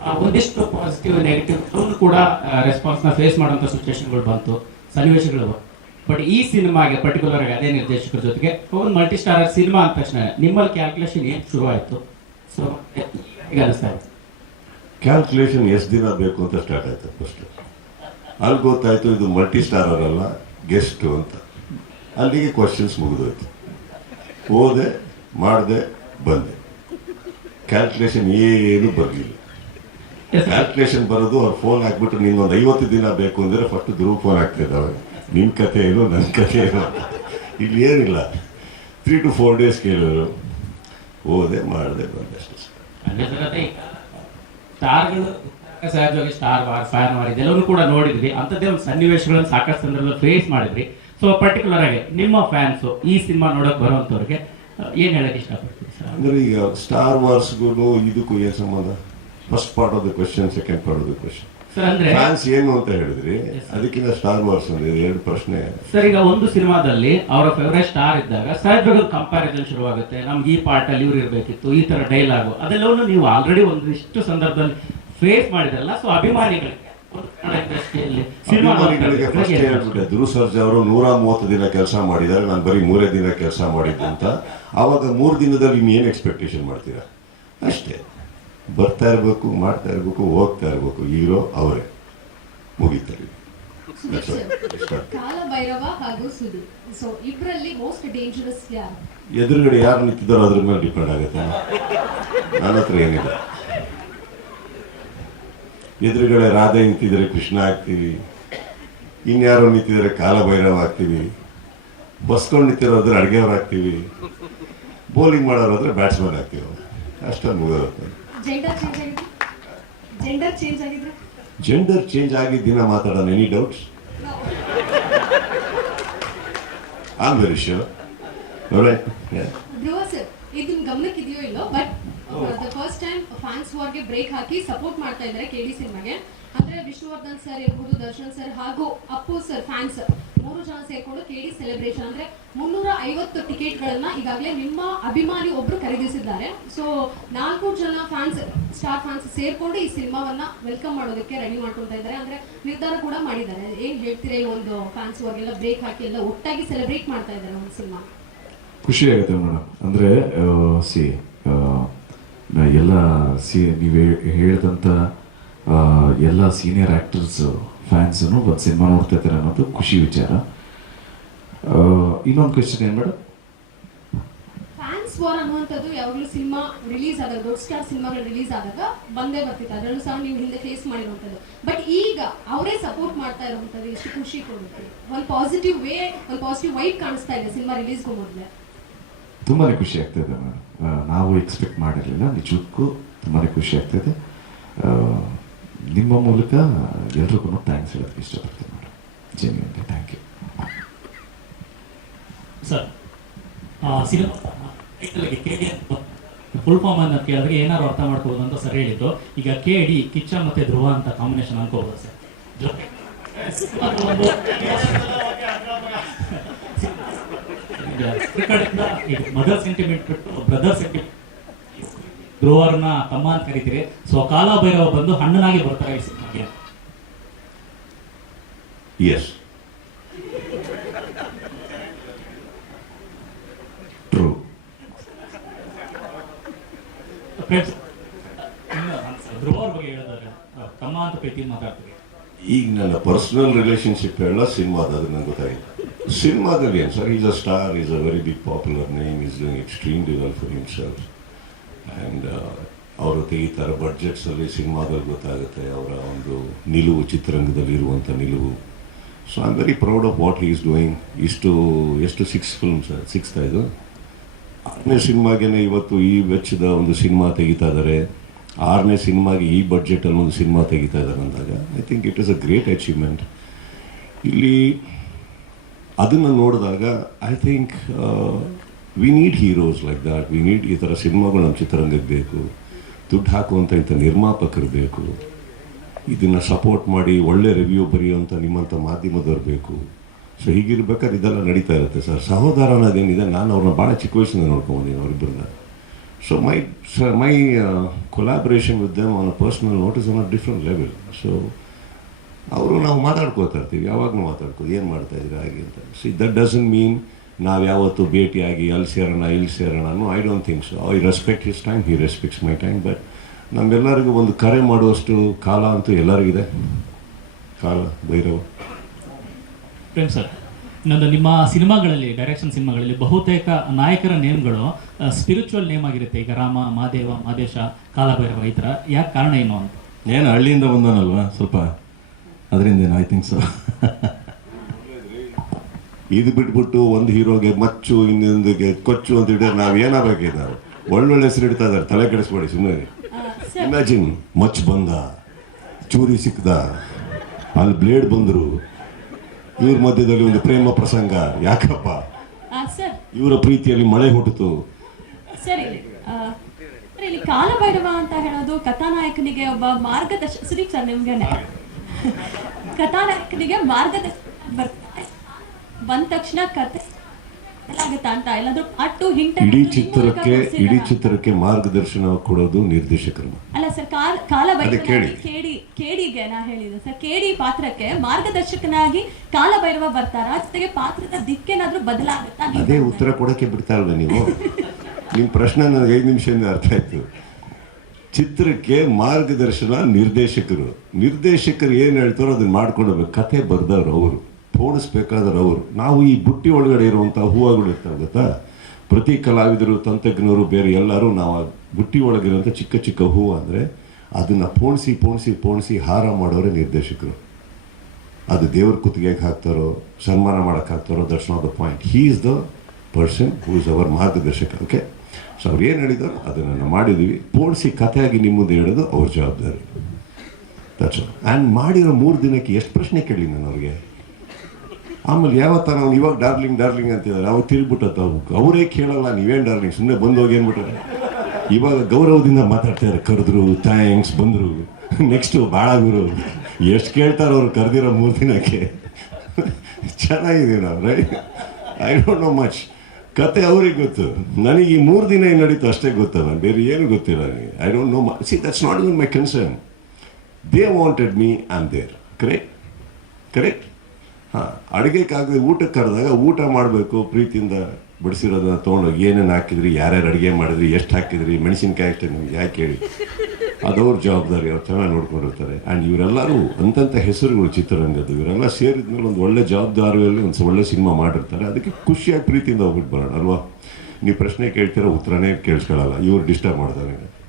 ಒಂದಿಷ್ಟು positive negative ಕೂಡ ರೆಸ್ಪಾನ್ಸ್ನ face ಮಾಡುವಂಥ ಸಿಚುವೇಶನ್ಗಳು ಬಂತು, ಸನ್ನಿವೇಶಗಳು. ಬಟ್ ಈ ಸಿನಿಮಾಗೆ ಪರ್ಟಿಕ್ಯುಲರ್ ಆಗಿ ಅದೇ ನಿರ್ದೇಶಕರ ಜೊತೆಗೆ ಒಂದು ಮಲ್ಟಿ ಸ್ಟಾರರ್ ಸಿನಿಮಾ ಅಂದ ತಕ್ಷಣ ನಿಮ್ಮಲ್ಲಿ ಕ್ಯಾಲ್ಕುಲೇಷನ್ ಏನು ಶುರುವಾಯಿತು? ಸೊ ಈಗ ಅನಿಸ್ತಾ ಇದೆ ಕ್ಯಾಲ್ಕುಲೇಷನ್ ಎಷ್ಟು ದಿನ ಬೇಕು ಅಂತ ಸ್ಟಾರ್ಟ್ ಆಯ್ತು. ಫಸ್ಟ್ ಅಲ್ಲಿ ಗೊತ್ತಾಯ್ತು ಇದು ಮಲ್ಟಿ ಸ್ಟಾರರ್ ಅಲ್ಲ, ಗೆಸ್ಟು ಅಂತ. ಅಲ್ಲಿಗೆ ಕ್ವಶನ್ಸ್ ಮುಗಿದೋಯ್ತು. ಹೋದೆ, ಮಾಡಿದೆ, ಬಂದೆ. ಕ್ಯಾಲ್ಕುಲೇಷನ್ ಏನು ಬರಲಿಲ್ಲ. ಕ್ಯಾಲ್ಕುಲೇಷನ್ ಬರೋದು ಅವ್ರು ಫೋನ್ ಹಾಕ್ಬಿಟ್ಟು ನಿನ್ನೊಂದು 50 ದಿನ ಬೇಕು ಅಂದರೆ ಫಸ್ಟ್ ಧ್ರುವ ಫೋನ್ ಆಗ್ತಿದ್ದಾವೆ, ನಿನ್ನ ಕಥೆ ಏನು ನನ್ನ ಕಥೆ ಏನು. ಇಲ್ಲಿ ಏನಿಲ್ಲ, 3 to 4 days ಕೇಳಿದ್ರು, ಹೋದೆ, ಮಾಡಿದೆ, ಬಂದೆ ಅಷ್ಟೇ. ಸ್ಟಾರ್ಗಳು ಸಹಜವಾಗಿ ಸ್ಟಾರ್ ವಾರ್, ಫೈರ್ ವಾರ್ ಇದೆಲ್ಲವೂ ಕೂಡ ನೋಡಿದ್ವಿ. ಅಂಥದ್ದೇ ಒಂದು ಸನ್ನಿವೇಶಗಳನ್ನು ಸಾಕಷ್ಟು ಸಂದರ್ಭದಲ್ಲಿ ಫೇಸ್ ಮಾಡಿದ್ರಿ. ಸೊ ಪರ್ಟಿಕ್ಯುಲರ್ ಆಗಿ ನಿಮ್ಮ ಫ್ಯಾನ್ಸು ಈ ಸಿನಿಮಾ ನೋಡೋಕೆ ಬರುವಂಥವ್ರಿಗೆ ಏನು ಹೇಳಕ್ಕೆ ಇಷ್ಟಪಡ್ತೀವಿ ಸರ್? ಅಂದರೆ ಈಗ ಸ್ಟಾರ್ ವಾರ್ಸ್ಗೂ ಇದಕ್ಕೂ ಏನು ಸಂಬಂಧ? First part of the question, second part of the question. Sir ಅಂದ್ರೆ ಫ್ಯಾನ್ಸ್ ಏನು ಅಂತ ಹೇಳಿದ್ರಿ, ಅದಕ್ಕಿಂತ ಸ್ಟಾರ್ ವಾರ್ಸ್ ಅಂದ್ರೆ 2 ಪ್ರಶ್ನೆ. ಸರ್ ಈಗ ಒಂದು ಸಿನಿಮಾದಲ್ಲಿ ಅವರ ಫೇವರೇಟ್ ಸ್ಟಾರ್ ಇದ್ದಾಗ ಸಹಜವಾಗಿ ಕಂಪ್ಯಾರಿಸನ್ ಶುರುವಾಗುತ್ತೆ. ನಮ್ಗೆ ಈ ಪಾರ್ಟ್ ಅಲ್ಲಿ ಇವ್ರು ಇರಬೇಕಿತ್ತು, ಈ ತರ ಡೈಲಾಗು, ಅದೆಲ್ಲವನ್ನು ನೀವು ಆಲ್ರೆಡಿ ಒಂದಿಷ್ಟು ಸಂದರ್ಭದಲ್ಲಿ ಫೇಸ್ ಮಾಡಿದ್ರಲ್ಲ. ಸೊ ಅಭಿಮಾನಿಗಳಿಗೆ ಫಸ್ಟ್ ಹೇಳ್ಬಿಟ್ಟೆ, ಧ್ರುವ ಸರ್ಜಾ ಅವರು 130 ದಿನ ಕೆಲಸ ಮಾಡಿದ್ದಾರೆ, ನಾನು ಬರೀ 3 ದಿನ ಕೆಲಸ ಮಾಡಿದ್ದು ಅಂತ. ಆವಾಗ 3 ದಿನದಲ್ಲಿ ಇನ್ನೇನು ಎಕ್ಸ್ಪೆಕ್ಟೇಷನ್ ಮಾಡ್ತೀರಾ? ಅಷ್ಟೇ, ಬರ್ತಾ ಇರಬೇಕು, ಮಾಡ್ತಾ ಇರಬೇಕು, ಹೋಗ್ತಾ ಇರಬೇಕು. ಹೀರೋ ಅವರೇ, ಮುಗಿತಾರೆ. ಕಾಲಭೈರವ ಹಾಗೂ ಸುಧೀರ್, ಸೊ ಇಬ್ಬರಲ್ಲಿ ಮೋಸ್ಟ್ ಡೇಂಜರಸ್ ಯಾರು? ಎದುರುಗಡೆ ಯಾರು ನಿಂತಿದ್ದಾರೋ ಅದ್ರ ಮೇಲೆ ಡಿಪೆಂಡ್ ಆಗುತ್ತೆ. ನನ್ನ ಹತ್ರ ಏನಿಲ್ಲ. ಎದುರುಗಡೆ ರಾಧೆ ನಿಂತಿದ್ರೆ ಕೃಷ್ಣ ಆಗ್ತೀವಿ, ಇನ್ಯಾರೋ ನಿಂತಿದ್ರೆ ಕಾಲಭೈರವ ಆಗ್ತೀವಿ, ಬಸ್ಕೊಂಡು ನಿಂತಿರೋದ್ರೆ ಅಡುಗೆಯವ್ರು ಆಗ್ತೀವಿ, ಬೌಲಿಂಗ್ ಮಾಡೋರಾದ್ರೆ ಬ್ಯಾಟ್ಸ್ಮನ್ ಆಗ್ತೀವಿ. ಅಷ್ಟೊಂದು ಮುಗಿದೋಗುತ್ತೆ. ಜೆಂಡರ್ ಚೇಂಜ್ ಆಗಿದ್ದ ದಿನ ಮಾತಾಡೋಣ. Any doubts? I am very sure. Dhruva sir, ಇದು ಗಮನಕ್ಕಿದೆಯೋ ಇಲ್ಲೋ, but the first time fans ವಾರ್ಗೆ break hockey support ಮಾಡ್ತಾ ಇದ್ದಾರೆ ಕೆಡಿ ಸಿನಿಮಾಗೆ. ಅಂದ್ರೆ ವಿಷ್ಣುವರ್ಧನ್ ಸರ್ ಇರ್ಬೋದು, ದರ್ಶನ್ ಸರ್ ಹಾಗೂ ಅಪ್ಪು ಸರ್ ಫ್ಯಾನ್ಸ್ 3 ಜನ ಸೇರ್ಕೊಂಡು ಕೆಡಿ ಸೆಲೆಬ್ರೇಷನ್ ಅಂದ್ರೆ 350 ಟಿಕೆಟ್ಗಳನ್ನ ಈಗಾಗಲೇ ನಿಮ್ಮ ಅಭಿಮಾನಿ ಒಬ್ರು ಖರೀದಿಸಿದ್ದಾರೆ. ಸೊ 4 ಜನ ಫ್ಯಾನ್ಸ್, ಸ್ಟಾರ್ ಫ್ಯಾನ್ಸ್ ಸೇರ್ಕೊಂಡು ಈ ಸಿನಿಮಾವನ್ನ ವೆಲ್ಕಮ್ ಮಾಡೋದಕ್ಕೆ ರೆಡಿ ಮಾಡ್ಕೊಳ್ತಾ ಇದ್ದಾರೆ, ಅಂದ್ರೆ ನಿರ್ಧಾರ ಕೂಡ ಮಾಡಿದ್ದಾರೆ. ಏನ್ ಹೇಳ್ತೀರಾ ಈ ಒಂದು ಫ್ಯಾನ್ಸ್ ವಾರ್ಗೆಲ್ಲ ಬ್ರೇಕ್ ಹಾಕಿ ಎಲ್ಲ ಒಟ್ಟಾಗಿ ಸೆಲೆಬ್ರೇಟ್ ಮಾಡ್ತಾ ಇದ್ದಾರೆ ಒಂದು ಸಿನಿಮಾ? ಖುಷಿ ಆಗುತ್ತೆ ಮೇಡಮ್. ಅಂದರೆ ಎಲ್ಲ ನೀವು ಹೇಳಿದಂಥ ಎಲ್ಲ ಸೀನಿಯರ್ ಆ್ಯಕ್ಟರ್ಸ್ ಫ್ಯಾನ್ಸೂ ಒಂದು ಸಿನಿಮಾ ನೋಡ್ತಾ ಇದ್ದಾರೆ ಅನ್ನೋದು ಖುಷಿ ವಿಚಾರ. ಇನ್ನೊಂದು ಕ್ವೆಶ್ಚನ್ ಏನು ಮೇಡಮ್? ಫ್ಯಾನ್ಸ್ ವಾರ್ ಅನ್ನುವಂಥದ್ದು ಯಾವಾಗಲೂ ಸಿನಿಮಾ ರಿಲೀಸ್ ಆದಾಗ, ದೊಡ್ಡ ಸ್ಟಾರ್ ಸಿನಿಮಾಗಳು ರಿಲೀಸ್ ಆದಾಗ ಬಂದೇ ಬರ್ತಿತ್ತು. ಅದರಲ್ಲೂ ಸಹ ನೀವು ಹಿಂದೆ ಫೇಸ್ ಮಾಡಿರುವಂಥದ್ದು. ಬಟ್ ಈಗ ಅವರೇ ಸಪೋರ್ಟ್ ಮಾಡ್ತಾ ಇರುವಂಥದ್ದು ಎಷ್ಟು ಖುಷಿ ಕೊಡುತ್ತೆ. ಒಂದು ಪಾಸಿಟಿವ್ ವೈಬ್ ಕಾಣಿಸ್ತಾ ಇದೆ ಸಿನಿಮಾ ರಿಲೀಸ್ಗೂ ಮೊದಲೇ. ತುಂಬಾ ಖುಷಿ ಆಗ್ತಾಯಿದೆ ಮೇಡಮ್. ನಾವು ಎಕ್ಸ್ಪೆಕ್ಟ್ ಮಾಡಿರಲಿಲ್ಲ, ನಿಜಕ್ಕೂ ತುಂಬಾ ಖುಷಿ ಆಗ್ತಾಯಿದೆ. ನಿಮ್ಮ ಮೂಲಕ ಎಲ್ರಿಗೂ ಥ್ಯಾಂಕ್ಸ್ ಹೇಳೋದಕ್ಕೆ ಇಷ್ಟಪಡ್ತೀನಿ madam. Genuinely thank you sir. Cinema full form ಅನ್ನ ಕೇಳಿದ್ರೆ ಏನಾದ್ರು ಅರ್ಥ ಮಾಡ್ಕೋಬೋದು ಅಂತ ಸರ್ ಹೇಳಿದ್ದು. ಈಗ KD ಕಿಚ್ಚ ಮತ್ತೆ ಧ್ರುವ ಅಂತ ಕಾಂಬಿನೇಷನ್ ಅನ್ಕೋಬೋದು ಸರ್. ಮದರ್ ಸೆಂಟಿಮೆಂಟ್ ಬಿಟ್ಟು ಬ್ರದರ್ ಸೆಂಟಿಮೆಂಟ್, ಧ್ರುವರನ್ನ ತಮ್ಮ ಅಂತ ಕರಿತೀರಿ. ಸೊ ಕಾಲಭೈರವ ಬಂದು ಹಣ್ಣನಾಗಿ ಬರ್ತಾರೆ ಈ ಸಿನಿಮಾಗೆ. S, true. ಧ್ರುವ ಅವ್ರ ಬಗ್ಗೆ ಹೇಳಿದ್ರೆ ತಮ್ಮ ಅಂತ ಪ್ರೀತಿ ಮಾತಾಡ್ತೀವಿ. ಈಗ ನನ್ನ ಪರ್ಸನಲ್ ರಿಲೇಶನ್ಶಿಪ್ ಹೇಳ ಸಿನಿಮಾದ ಅದು ನಂಗೆ ಗೊತ್ತಾಗಿಲ್ಲ. ಸಿನಿಮಾದಲ್ಲಿ ಏನು sir, is a star, is a very big popular name, is doing extremely well for himself. And ಅವರು ತೆಗಿತಾರೆ ಬಡ್ಜೆಟ್ಸಲ್ಲಿ. ಸಿನಿಮಾದಲ್ಲಿ ಗೊತ್ತಾಗುತ್ತೆ ಅವರ ಒಂದು ನಿಲುವು, ಚಿತ್ರರಂಗದಲ್ಲಿ ಇರುವಂಥ ನಿಲುವು. So I am very proud of what he is doing. ಎಷ್ಟು 6 ಫಿಲ್ಮ್ಸ್, 6th ಇದು 6ನೇ ಸಿನಿಮಾಗೇನೆ ಇವತ್ತು ಈ ವೆಚ್ಚದ ಒಂದು ಸಿನಿಮಾ ತೆಗಿತಾ ಇದ್ದಾರೆ. 6ನೇ ಸಿನಿಮಾಗೆ ಈ ಬಡ್ಜೆಟಲ್ಲಿ ಒಂದು ಸಿನಿಮಾ ತೆಗಿತಾ ಇದ್ದಾರೆ ಅಂದಾಗ I think it is a great achievement. ಇಲ್ಲಿ ಅದನ್ನು ನೋಡಿದಾಗ I think we need heroes like that. We need ಈ ಥರ ಸಿನಿಮಾಗಳು ನಮ್ಮ ಚಿತ್ರರಂಗಕ್ಕೆ ಬೇಕು. ದುಡ್ಡು ಹಾಕುವಂಥ ಇಂಥ ನಿರ್ಮಾಪಕರು ಬೇಕು. ಇದನ್ನು ಸಪೋರ್ಟ್ ಮಾಡಿ ಒಳ್ಳೆ ರಿವ್ಯೂ ಬರೆಯುವಂಥ ನಿಮ್ಮಂಥ ಮಾಧ್ಯಮದವ್ರು ಬೇಕು. ಸೊ ಹೀಗಿರ್ಬೇಕಾದ್ರೆ ಇದೆಲ್ಲ ನಡೀತಾ ಇರುತ್ತೆ ಸರ್. ಸಹೋದರ ಅನ್ನೋದೇನಿದೆ, ನಾನು ಅವ್ರನ್ನ ಭಾಳ ಚಿಕ್ಕ ವಯಸ್ಸಿಂದ ನೋಡ್ಕೊಂಬಂದಿನಿ ಅವರಿಬ್ಬರನ್ನ. So my collaboration with them on a personal note is on a different level. So ಅವರು ನಾವು ಮಾತಾಡ್ಕೋತಾ ಇರ್ತೀವಿ, ಯಾವಾಗಲೂ ಮಾತಾಡ್ಕೋದು ಏನು ಮಾಡ್ತಾ ಇದ್ದೀರಾ ಹಾಗೆ ಅಂತ. ಸಿ ದಟ್ ಡಸಂಟ್ ಮೀನ್ ನಾವು ಯಾವತ್ತೂ ಭೇಟಿಯಾಗಿ ಅಲ್ಲಿ ಸೇರೋಣ ಇಲ್ಲಿ ಸೇರೋಣ. No, I don't think so. I respect his time, he respects my time. But ನಮ್ಮೆಲ್ಲರಿಗೂ ಒಂದು ಕರೆ ಮಾಡುವಷ್ಟು ಕಾಲ ಅಂತೂ ಎಲ್ಲರಿಗಿದೆ. ಕಾಲ ಭೈರವ. ಪ್ರೇಮ್ ಸರ್, ಇನ್ನೊಂದು ನಿಮ್ಮ ಸಿನಿಮಾಗಳಲ್ಲಿ, ಡೈರೆಕ್ಷನ್ ಸಿನಿಮಾಗಳಲ್ಲಿ ಬಹುತೇಕ ನಾಯಕರ ನೇಮ್ಗಳು ಸ್ಪಿರಿಚುವಲ್ ನೇಮ್ ಆಗಿರುತ್ತೆ. ಈಗ ರಾಮ, ಮಹಾದೇವ, ಮಹದೇಶ, ಕಾಲಭೈರವ, ಈ ಥರ. ಯಾಕೆ ಕಾರಣ ಏನು ಅಂತ? ಏನು ಹಳ್ಳಿಯಿಂದ ಬಂದನಲ್ವಾ, ಸ್ವಲ್ಪ ಅದರಿಂದ ಐ ಥಿಂಕ್ ಸೊ. ಇದು ಬಿಟ್ಬಿಟ್ಟು ಒಂದು ಹೀರೋಗೆ ಮಚ್ಚು, ಇನ್ನೊಂದಿಗೆ ಕೊಚ್ಚು ಅಂತ ಹೇಳಿದ್ರೆ ನಾವು ಏನಾಗಬೇಕಿದ್ದಾರೆ? ಒಳ್ಳೊಳ್ಳೆ ಹೆಸರು ಇಡ್ತಾ ಇದ್ದಾರೆ, ತಲೆ ಕೆಡಿಸ್ಬೇಡಿ ಸುಮ್ಮನೆ. ಇಮ್ಯಾಜಿನ್, ಮಚ್ ಬಂದ, ಚೂರಿ ಸಿಕ್ಕದ, ಅಲ್ಲಿ ಬ್ಲೇಡ್ ಬಂದರು, ಇವ್ರ ಮಧ್ಯದಲ್ಲಿ ಒಂದು ಪ್ರೇಮ ಪ್ರಸಂಗ. ಯಾಕಪ್ಪ? ಸರ್ ಇವರ ಪ್ರೀತಿಯಲ್ಲಿ ಮಳೆ ಹುಟ್ಟಿತು. ಸರಿ, ಇಲ್ಲಿ ಕಾಲಭೈರವ ಅಂತ ಹೇಳೋದು ಕಥಾನಾಯಕನಿಗೆ ಒಬ್ಬ ಮಾರ್ಗದರ್ಶಕ. ಸುದೀಪ್ ಸರ್, ನಿಮ್ಗೆ ಕಥಾನಾಯಕನಿಗೆ ಮಾರ್ಗದರ್ಶಕ ಬಂದ ತಕ್ಷಣ ಕತೆ ಆಗುತ್ತಾ ಅಂತ ಎಲ್ಲಾದ್ರೂ ಅಟ್ಟು ಹಿಂಟ್ ಇಡೀ ಚಿತ್ರಕ್ಕೆ ಮಾರ್ಗದರ್ಶನ ಕೊಡೋದು ನಿರ್ದೇಶಕರು. ಅಲ್ಲ ಸರ್, ಕೇಡಿಗೆ ನಾ ಹೇಳಿದೆ ಸರ್, ಕೇಡಿ ಪಾತ್ರಕ್ಕೆ ಮಾರ್ಗದರ್ಶಕನಾಗಿ ಕಾಲಭೈರವ ಬರ್ತಾರ, ಜೊತೆಗೆ ಪಾತ್ರದ ದಿಕ್ಕೇನಾದ್ರೂ ಬದಲಾಗುತ್ತಾ? ಅದೇ ಉತ್ತರ ಕೊಡಕ್ಕೆ ಬಿಡ್ತಾ ಇಲ್ವ ನೀವು? ನಿಮ್ಮ ಪ್ರಶ್ನೆ ನನಗೆ 5 ನಿಮಿಷದಿಂದ ಅರ್ಥ ಆಯ್ತು. ಚಿತ್ರಕ್ಕೆ ಮಾರ್ಗದರ್ಶನ ನಿರ್ದೇಶಕರು ಏನು ಹೇಳ್ತಾರೋ ಅದನ್ನ ಮಾಡ್ಕೊಡ್ಬೇಕು. ಕಥೆ ಬರ್ದವ್ರು ಅವರು, ಪೋಣಿಸ್ಬೇಕಾದ್ರೆ ಅವರು. ನಾವು ಈ ಬುಟ್ಟಿ ಒಳಗಡೆ ಇರುವಂಥ ಹೂವುಗಳು ಇರ್ತಾವೆ ಗೊತ್ತಾ? ಪ್ರತಿ ಕಲಾವಿದರು, ತಂತ್ರಜ್ಞರು, ಬೇರೆ ಎಲ್ಲರೂ ನಾವು ಆ ಬುಟ್ಟಿ ಒಳಗಿರುವಂಥ ಚಿಕ್ಕ ಚಿಕ್ಕ ಹೂವು ಅಂದರೆ ಅದನ್ನು ಪೋಣಿಸಿ ಹಾರ ಮಾಡೋರೇ ನಿರ್ದೇಶಕರು. ಅದು ದೇವ್ರ ಕುತ್ತಿಗೆಗೆ ಹಾಕ್ತಾರೋ, ಸನ್ಮಾನ ಮಾಡೋಕ್ಕೆ ಹಾಕ್ತಾರೋ, that's not the point. He is the person who is our ಮಾರ್ಗದರ್ಶಕ. Okay, so ಅವ್ರು ಏನು ಹೇಳಿದಾರೋ ಅದನ್ನು ಮಾಡಿದ್ದೀವಿ. ಪೋಣಿಸಿ ಕಥೆಯಾಗಿ ನಿಮ್ಮ ಮುಂದೆ ಹೇಳೋದು ಅವ್ರ ಜವಾಬ್ದಾರಿ. ದಟ್ಸ್ ಆ್ಯಂಡ್ ಮಾಡಿರೋ 3 ದಿನಕ್ಕೆ ಎಷ್ಟು ಪ್ರಶ್ನೆ ಕೇಳಿ ನಾನು ಅವ್ರಿಗೆ. ಆಮೇಲೆ ಯಾವತ್ತ ನಾವು ಇವಾಗ ಡಾರ್ಲಿಂಗ್ ಅಂತಿದ್ದಾರೆ, ಅವಾಗ ತಿರುಗ್ಬಿಟ್ಟತ್ತ ಅವರೇ ಕೇಳಲ್ಲ, ನೀವೇನು ಡಾರ್ಲಿಂಗ್ ಸುಮ್ಮನೆ ಬಂದೋಗಿ ಏನ್ಬಿಟ್ರೆ. ಇವಾಗ ಗೌರವದಿಂದ ಮಾತಾಡ್ತಾರೆ, ಕರೆದ್ರು, ಥ್ಯಾಂಕ್ಸ್, ಬಂದರು, ನೆಕ್ಸ್ಟು ಭಾಳ ಗುರು. ಎಷ್ಟು ಕೇಳ್ತಾರೆ ಅವ್ರು ಕರೆದಿರೋ 3 ದಿನಕ್ಕೆ. ಚೆನ್ನಾಗಿದೆ ನಾವು, right? I don't know much. ಕತೆ ಅವ್ರಿಗೆ ಗೊತ್ತು, ನನಗೆ ಈ 3 ದಿನ ಏನು ನಡೀತು ಅಷ್ಟೇ ಗೊತ್ತಲ್ಲ, ಬೇರೆ ಏನು ಗೊತ್ತಿಲ್ಲ ನನಗೆ. I don't know much. C, that's not even my concern. They wanted me, I am there. Correct. ಹಾಂ, ಅಡುಗೆಗಾಗದೆ ಊಟಕ್ಕೆ ಕರೆದಾಗ ಊಟ ಮಾಡಬೇಕು, ಪ್ರೀತಿಯಿಂದ ಬಡಿಸಿರೋದನ್ನ ತೊಗೊಂಡೋಗಿ ಏನೇನು ಹಾಕಿದ್ರಿ, ಯಾರ್ಯಾರು ಅಡುಗೆ ಮಾಡಿದ್ರಿ, ಎಷ್ಟು ಹಾಕಿದ್ರಿ, ಮೆಣಸಿನ್ಕಾಯಿ ಅಷ್ಟೇ ನಿಮ್ಗೆ ಯಾಕೆ ಹೇಳಿ, ಅದವ್ರ ಜವಾಬ್ದಾರಿ. ಅವ್ರು ಚೆನ್ನಾಗಿ ನೋಡ್ಕೊಂಡಿರ್ತಾರೆ. ಆ್ಯಂಡ್ ಇವರೆಲ್ಲರೂ ಅಂತಂಥ ಹೆಸರುಗಳು ಚಿತ್ರರಂಗದ್ದು. ಇವರೆಲ್ಲ ಸೇರಿದ್ಮೇಲೆ ಒಂದು ಒಳ್ಳೆ ಜವಾಬ್ದಾರಿಯಲ್ಲಿ ಒಂದು ಒಳ್ಳೆ ಸಿನಿಮಾ ಮಾಡಿರ್ತಾರೆ. ಅದಕ್ಕೆ ಖುಷಿಯಾಗಿ ಪ್ರೀತಿಯಿಂದ ಹೋಗ್ಬಿಟ್ಟು ಬರೋಣ ಅಲ್ವಾ? ನೀವು ಪ್ರಶ್ನೆ ಕೇಳ್ತೀರ, ಉತ್ತರನೇ ಕೇಳಿಸ್ಕೊಳ್ಳಲ್ಲ, ಇವ್ರು ಡಿಸ್ಟರ್ಬ್ ಮಾಡ್ತಾರೆ.